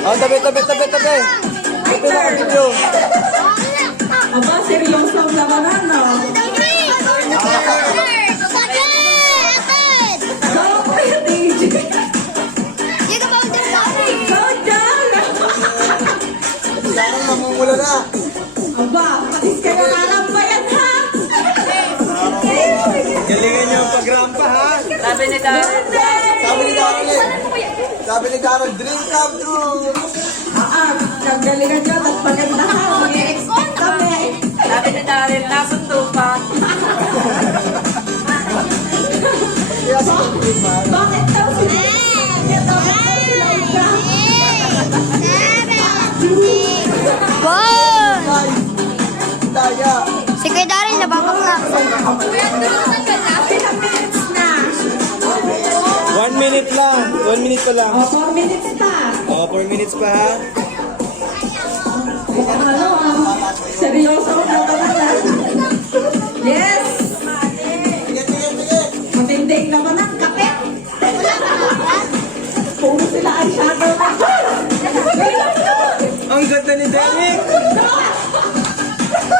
Oh, tabi. Tabi na video. Aba, seryoso ang labanan, no? Parang mamumula na. Aba, patis kayo karambayan, ha? Galingan niyo ang pagrampa, ha? Sabi ni Darren. Sabi ni Darren, dream come true. Kagalingan nyo at pagandahan. Kami. Sabi ni Darren, nasundo pa. Bakit daw sila? Daya. Si Kuya Daryl nababaklak. 1 minute lang. 1 minute pa lang. 4 minutes na. Oh, 4 minutes pa, ha? Ano, seryoso ang labanan. Yes! Matinding labanan, kape. Puro sila ay shadow na. Ang ganda ni Derek.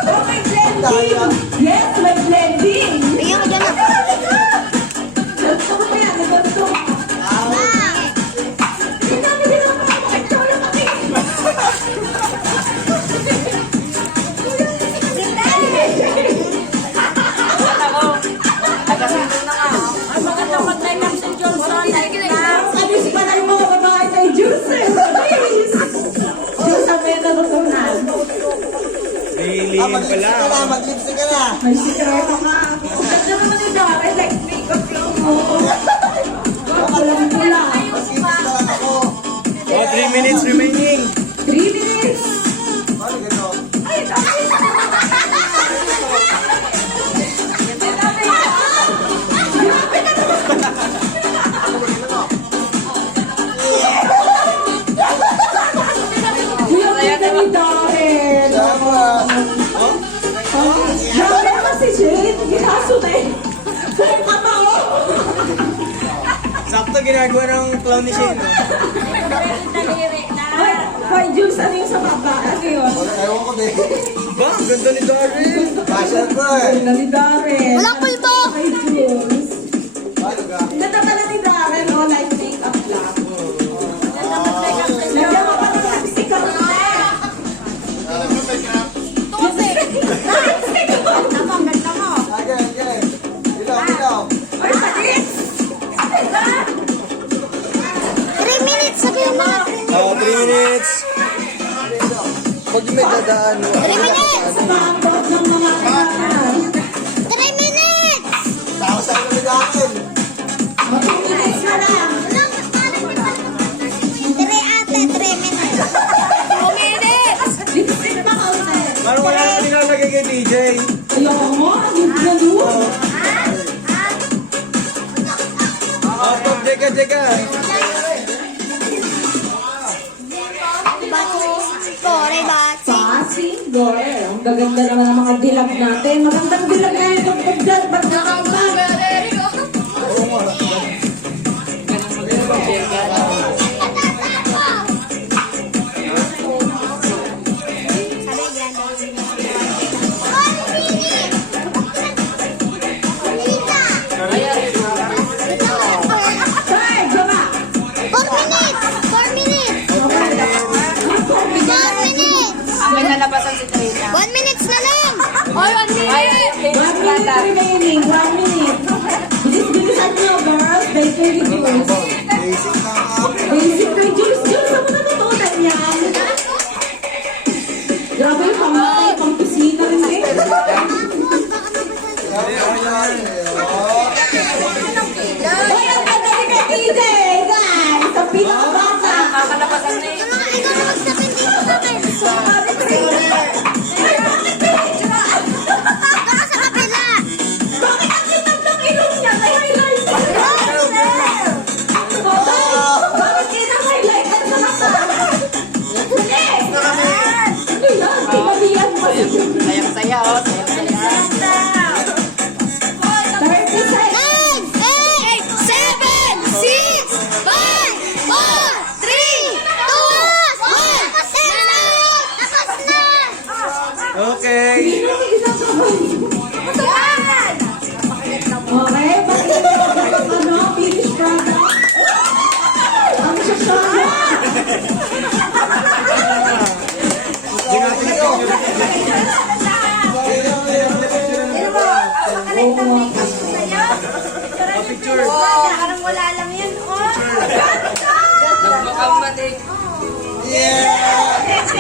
May blending! Yes, may blending! Bigyan ko dyan na. Gusto ko yan, gusto. Sinabi nila pa, makikita yung kami. Ako, nagasundo na nga. Ang maganda mag-time ng St. Johnson. Alis pa na yung mga babae kay Juice. Please! Juice ang may natutunan. Feeling pa lang. Mag-lipstick ka na. May sikreto ka. Ganda naman ni Darren, like makeup yung mo. Pulang-pula. Mag-lipstick na lang ako. Oh, 3 minutes remaining. 3 minutes. Ano gano? Ay, dami. Yung ganda ni Darren. Grabe naman si Jade. Ginaso na eh. Buong katao. Sakto ginagawa ng clown ni Shane. Hoy, Jules, ano yung sa baba? Ano yun? Ewan ko din. Ba, ang ganda ni Darren. Fashion ko eh. Ganda ni Darren. Walang pulbo. Kay Jules. Ano ka? Ganda pala ni Darren. Oh, like makeup lang. Lagyan mo pa ng lipstick ang Okay. Ilaw. Ay, patis! 3 minutes. Sabi mo mga 3 minutes. Oh, 3 minutes. Pag may dadaan mo. 3 minutes. Paambot ng mga kailangan. 3 minutes. Tapos ang kami natin. 2 minutes na lang. 3 ate, 3 minutes. 2 minutes. Lipstick pa kaunti. Parang wala na nilalagay kay DJ. Ayoko mo. Yung ganun. Oh, Pop, jeka. Sorry, Batsi. Pasi, gore. Ang gaganda naman ng mga dilag natin. Magandang dilag na yung pagpagdal. Hey, Joma! 4 minutes. 4 minutes. 4 minutes. May nalabasan si Trina. 1 minutes na lang. Or 1 minute. Ay, 1 minute remaining. 1 minute. Bilis-bilisan nyo, girls. Bake reviews. Basic na nga. Basic kay Jules. Jules, ako natutunan yan. Grabe yung pamatay, pang kusina rin eh. Ay, ang ganda ni kay DJ, guys. Ang pinakabata. Kakalabasan na yun. Ikaw na magsapin dito natin. Sorry, Trina. Ay, bakit Trina? Baka sa kapila. Bakit ang kitap ng ilong niya? May highlight. Bakit kinang-highlightan sa mata? Hindi. Ano yan? Pinalihan mo si Jules. Sayang-saya, oh. Sayang-saya. 30 seconds. 9, 8, 7, 6, 5, 4, 3, 2, Okay. Yan! Okay, pakita mo yung ano, finish product. Ang sasama. Pero mo, napakalit ng makeup ko sa'yo. Picture. Parang wala lang yan, oh. Ganda! Nagmakamad eh. Yeah!